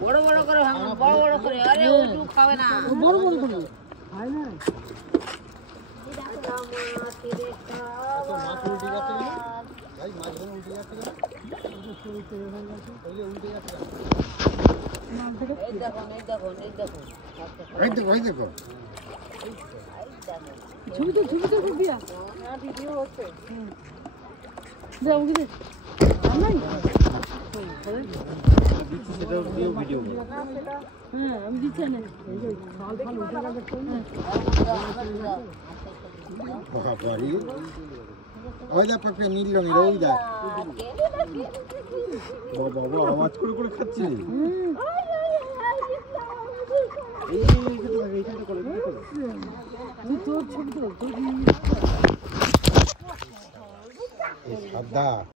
বড় বড় করে বড় বড় করে আরে ও টু খাবে না বড় বড় করে খায় না আওয়াজ করে খাচ্ছে সাদা